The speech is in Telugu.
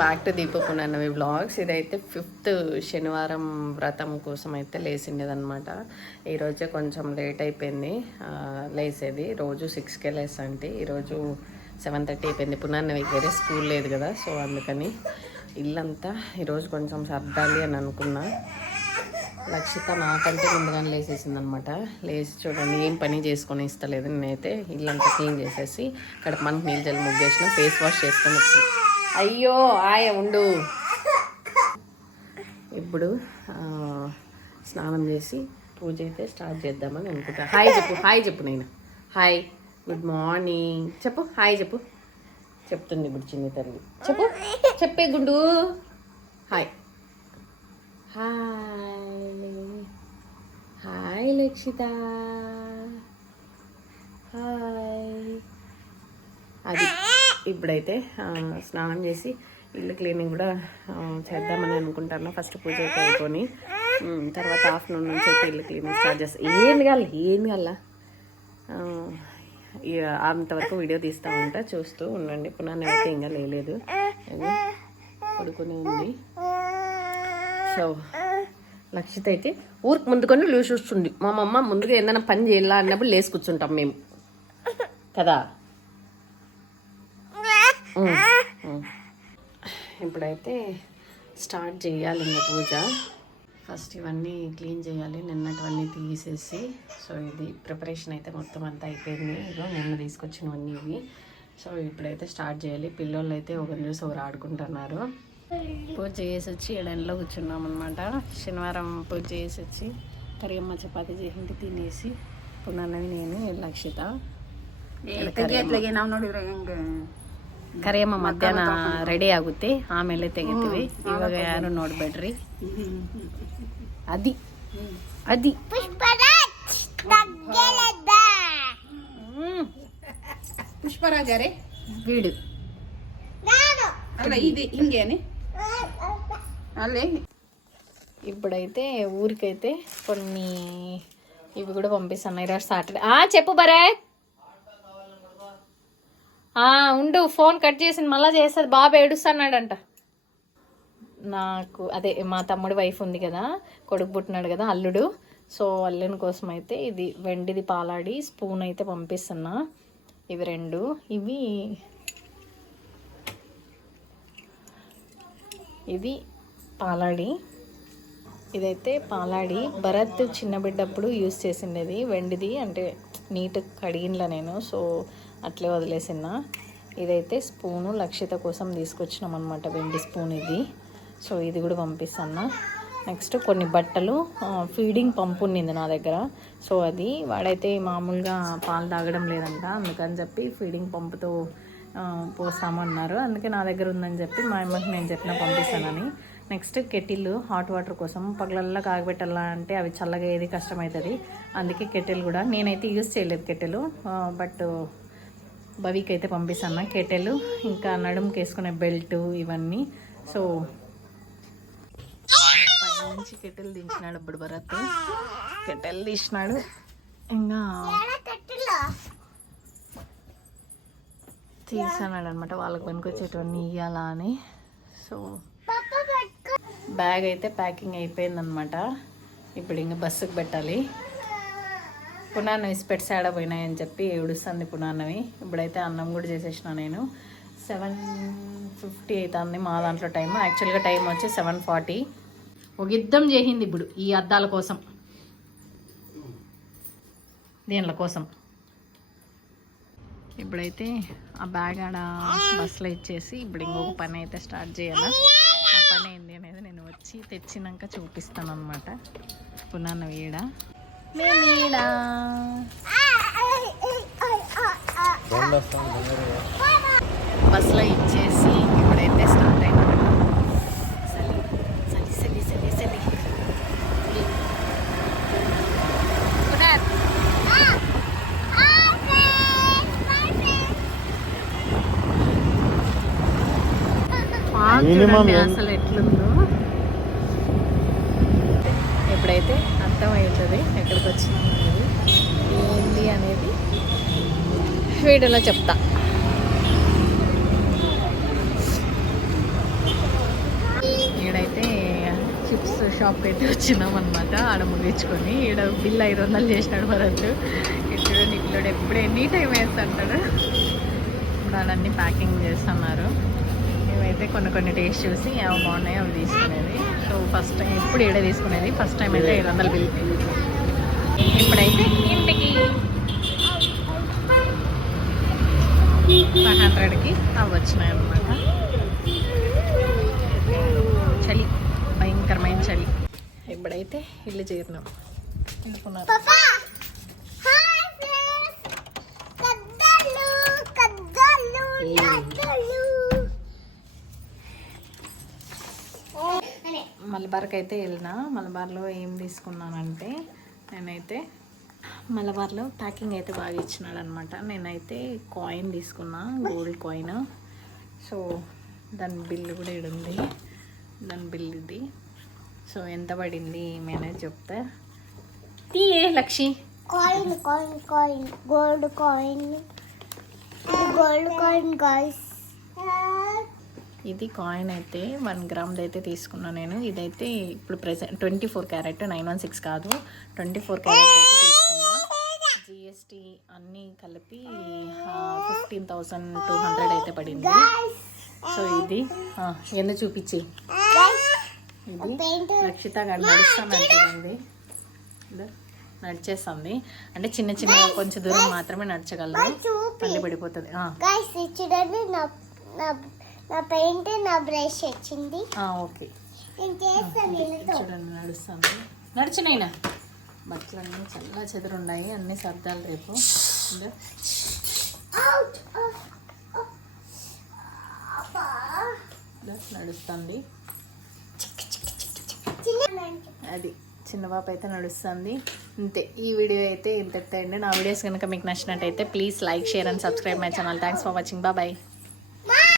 Back to దీపకున్నవి vlogs. ఇదైతే 5th శనివారం వ్రతం కోసం అయితే లేచిండేదనమాట. ఈరోజే కొంచెం లేట్ అయిపోయింది లేసేది. రోజు 6కే లేసంటే ఈరోజు 7:30 అయిపోయింది. పునర్నవి వేరే స్కూల్ లేదు కదా, సో అందుకని ఇల్లంతా ఈరోజు కొంచెం సర్దాలి అని అనుకున్నా. లక్షిత నాకంటే ముందుగానే లేసేసింది అనమాట. లేచి చూడండి ఏం పని చేసుకొని ఇస్తలేదు. నేనైతే ఇల్లంతా క్లీన్ చేసేసి ఇక్కడ మనకి నీళ్ళు జల్లి ముగ్గేసిన, ఫేస్ వాష్ చేసుకొని వచ్చింది. అయ్యో ఉండు. ఇప్పుడు స్నానం చేసి పూజ అయితే స్టార్ట్ చేద్దామని అనుకుంటా. హాయ్ చెప్పు నేను. హాయ్, గుడ్ మార్నింగ్ చెప్పు. హాయ్ చెప్తుంది ఇప్పుడు చిన్ని తల్లి. చెప్పే గుండు. Hi hi Lakshitha. హాయ్. అది ఇప్పుడైతే స్నానం చేసి ఇల్లు క్లీనింగ్ కూడా చేద్దామని అనుకుంటాను. ఫస్ట్ పూజ అయితే అయిపోయి తర్వాత ఆఫ్టర్నూన్ నుంచి అయితే ఇల్లు క్లీనింగ్ స్టార్ట్ చేస్తాను. ఏం కాల అంతవరకు వీడియో తీస్తూ ఉంటా, చూస్తూ ఉండండి. పునర్నైతే ఇంకా లేదు, పడుకుని ఉంది. సో లక్షిత అయితే ఊరికి ముందుకొని లేచి వస్తుంది. మా అమ్మ ముందుగా ఏదైనా పని చేయాలా అన్నప్పుడు లేచి కూర్చుంటాం మేము కదా. ఇప్పుడైతే స్టార్ట్ చేయాలి ఇంకా పూజ. ఫస్ట్ ఇవన్నీ క్లీన్ చేయాలి, నిన్నటివన్నీ తీసేసి. సో ఇది ప్రిపరేషన్ అయితే మొత్తం అంతా అయిపోయింది. ఇదో నిన్న తీసుకొచ్చినవన్నీ ఇవి. సో ఇప్పుడైతే స్టార్ట్ చేయాలి. పిల్లలు అయితే ఒకరి చూసి ఒకరు ఆడుకుంటున్నారు. పూజ చేసి వచ్చి ఎడెంలో కూర్చున్నాం అనమాట. శనివారం పూజ చేసి వచ్చి కరియమ్మ చపాతి చేసింది తినేసి పునర్నవి నేను లక్షిత ಕರಿಯಮ್ಮ ಮಧ್ಯಾಹ್ನ ರೆಡಿ ಆಗುತ್ತೆ, ಆಮೇಲೆ ತೆಗಿತೀವಿ. ಇವಾಗ ಯಾರು ನೋಡ್ಬೇಡ್ರಿ. ಅದಿ పుష్పరాజారే వీడు అలా ఇది ఇంకేని అల్లే. ఇప్పుడైతే ఊరికైతే కొన్ని ఇవి కూడా పంపిస్తాను ఈరోజు సాటర్డే. చెప్పు బరే. ఉండు, ఫోన్ కట్ చేసింది మళ్ళీ చేస్తుంది. బాబు ఏడుస్తున్నాడంట. నాకు అదే మా తమ్ముడి వైఫ్ ఉంది కదా, కొడుకు పుట్టినాడు కదా అల్లుడు. సో అల్లుని కోసం అయితే ఇది వెండిది పాలాడి స్పూన్ అయితే పంపిస్తున్నా. ఇవి 2. ఇది పాలాడి. ఇదైతే పాలాడి భరత్ చిన్న బిడ్డప్పుడు యూజ్ చేసిండేది, వెండిది. అంటే నీట్ కడిగిన్లా నేను, సో అట్లే వదిలేసిన. ఇదైతే స్పూను లక్షిత కోసం తీసుకొచ్చినాం అనమాట, వెండి స్పూన్ ఇది. సో ఇది కూడా పంపిస్తాను. నెక్స్ట్ కొన్ని బట్టలు, ఫీడింగ్ పంపు ఉన్నింది నా దగ్గర. సో అది వాడైతే మామూలుగా పాలు తాగడం లేదంట, అందుకని చెప్పి ఫీడింగ్ పంపుతో పోస్తామన్నారు. అందుకే నా దగ్గర ఉందని చెప్పి మా అమ్మకి నేను చెప్పిన పంపిస్తానని. నెక్స్ట్ కెటిల్ హాట్ వాటర్ కోసం పగలల్లా కాగబెట్టాలా అంటే అవి చల్లగా ఏది కష్టమవుతుంది. అందుకే కెటిల్ కూడా నేనైతే యూజ్ చేయలేదు కెటిల్, బట్ బవికి అయితే పంపిస్తాను కెటెల్. ఇంకా నడుముకి వేసుకునే బెల్ట్ ఇవన్నీ. సో పైనుంచి కెటెల్ దించినాడు ఇప్పుడు భరత్. కెటెల్ తీసినాడు. ఇంకా తీసాడు అనమాట వాళ్ళకి పనికొచ్చేటివన్నీ ఇవ్వాలా అని. సో బ్యాగ్ అయితే ప్యాకింగ్ అయిపోయిందనమాట. ఇప్పుడు ఇంకా బస్సుకు పెట్టాలి. పునర్నవి స్పెట్స్ ఆడపోయినాయని చెప్పి ఏడుస్తుంది పునర్నవి. ఇప్పుడైతే అన్నం కూడా చేసేసిన నేను. 7:50 అవుతుంది మా దాంట్లో టైం. యాక్చువల్గా టైం వచ్చి 7:40. ఒక యుద్ధం చేసింది ఇప్పుడు ఈ అద్దాల కోసం, దీనిల కోసం. ఇప్పుడైతే ఆ బ్యాగ్ ఆడ బస్సులో ఇచ్చేసి ఇప్పుడు ఇంకొక పని అయితే స్టార్ట్ చేయాలి. ఆ పని ఏంటి అనేది నేను వచ్చి తెచ్చినాక చూపిస్తాను అనమాట. పునర్నవి ఈడ మేమీడా బస్సులో ఇచ్చేసి ఇప్పుడైతే స్టార్ట్ అయినా. అసలు ఎట్లుందో ఇప్పుడైతే అర్థమవుతుంది ఎక్కడికి వచ్చినాం అనేది ఏంటి అనేది వీడియోలో చెప్తా. షాప్కి అయితే వచ్చినాం అనమాట. ఆడ ముగించుకొని ఈడ బిల్ 500 చేసినాడు భరత్. ఇటు నీళ్ళు ఎప్పుడు ఎనీ టైం వేస్తుంటాడు. ఇప్పుడు అన్నీ ప్యాకింగ్ చేస్తున్నారు. ఇవైతే కొన్ని టేస్ట్ చూసి ఏమో బాగున్నాయో అవి తీసుకునేది. సో ఫస్ట్ టైం ఎప్పుడు ఈడ తీసుకునేది. ఫస్ట్ టైం అయితే 500 బిల్. ఇప్పుడైతే ఇంటికి 500కి అవి వచ్చినాయి అన్నమాట. చలి, భయంకరమైన చలి. ఇప్పుడైతే ఇల్లు చేరినాం. వెళ్ళుకున్నారు. మలబార్కి అయితే వెళ్ళినా. మలబార్లో ఏం తీసుకున్నానంటే నేనైతే మలబార్లో ప్యాకింగ్ అయితే బాగా ఇచ్చినాడు అనమాట. నేనైతే కాయిన్ తీసుకున్నా, గోల్డ్ కాయిన్. సో దాని బిల్లు కూడా ఇక్కడ ఉంది. దాని బిల్ ఇది. సో ఎంత పడింది మేనేజ్ చెప్తే తీయే Lakshi. Coin coin coin gold coin guys. ఇది కాయిన్ అయితే 1 గ్రామ్ది అయితే తీసుకున్నాను నేను. ఇదైతే ఇప్పుడు ప్రెసెంట్ 24 క్యారెట్, 916 కాదు, 24 క్యారెట్ అయితే తీసుకున్నా. జిఎస్టీ అన్నీ కలిపి 15,200 అయితే పడింది. సో ఇది ఎందుకు చూపించి ఇది రక్షిత గారు నడుస్తానంటుంది. నడిచేస్తుంది అంటే చిన్న కొంచెం దూరం మాత్రమే నడచగలరు, మళ్ళీ పడిపోతుంది. చూడండి నా పెయింట్ నా బ్రష్ వచ్చింది. ఓకే చూడండి నడుస్తుంది. నడిచినైనా బట్టలన్నీ చాలా చెదురున్నాయి, అన్నీ సర్దాలు రేపు. నడుస్తుంది. అది చిన్న పాప అయితే నడుస్తుంది. అంతే. ఈ వీడియో అయితే ఇంతటితో అండి. నా వీడియోస్ కనుక మీకు నచ్చినట్టయితే please like, share and subscribe my channel. Thanks for watching. Bye.